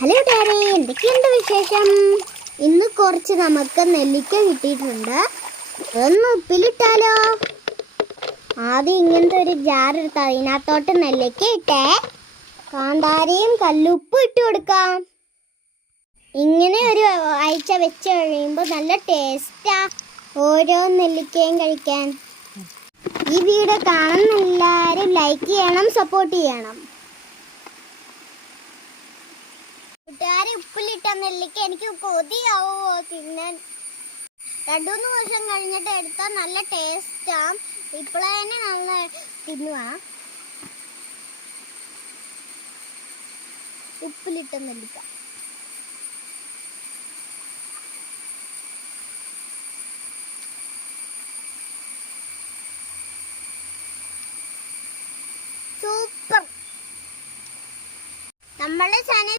Hello daddy, എന്തൊക്കെയുണ്ട് വിശേഷം? ഇന്ന് കുറച്ച് നമുക്ക് നെല്ലിക്ക കിട്ടിയിട്ടുണ്ട്. ഒന്ന് ഉപ്പിലിട്ടാലോ? ആദ്യം ഇങ്ങനത്തെ ഒരു ജാർ എടുത്ത് അതിനകത്തോട്ട് നെല്ലിക്ക ഇട്ടേ കാന്താരിയും കല്ലുപ്പും ഇട്ട് കൊടുക്കാം. ഇങ്ങനെ ഒരു ആഴ്ച വെച്ച് കഴിയുമ്പോൾ നല്ല ടേസ്റ്റാ ഓരോ നെല്ലിക്കയും കഴിക്കാൻ. ഈ വീഡിയോ കാണുന്ന എല്ലാവരും ലൈക്ക് ചെയ്യണം, സപ്പോർട്ട് ചെയ്യണം. കൂട്ടുകാരി, ഉപ്പിലിട്ട നെല്ലിക്ക എനിക്ക് കൊതിയാവോ തിന്നാൻ. 2-3 ദിവസം കഴിഞ്ഞിട്ട് എടുത്താൽ നല്ല ടേസ്റ്റാ. ഇപ്പോഴേ തന്നെ നല്ല തിന്നുക. ഉപ്പിലിട്ട നെല്ലിക്ക സൂപ്പർ. നമ്മളെ ചാനൽ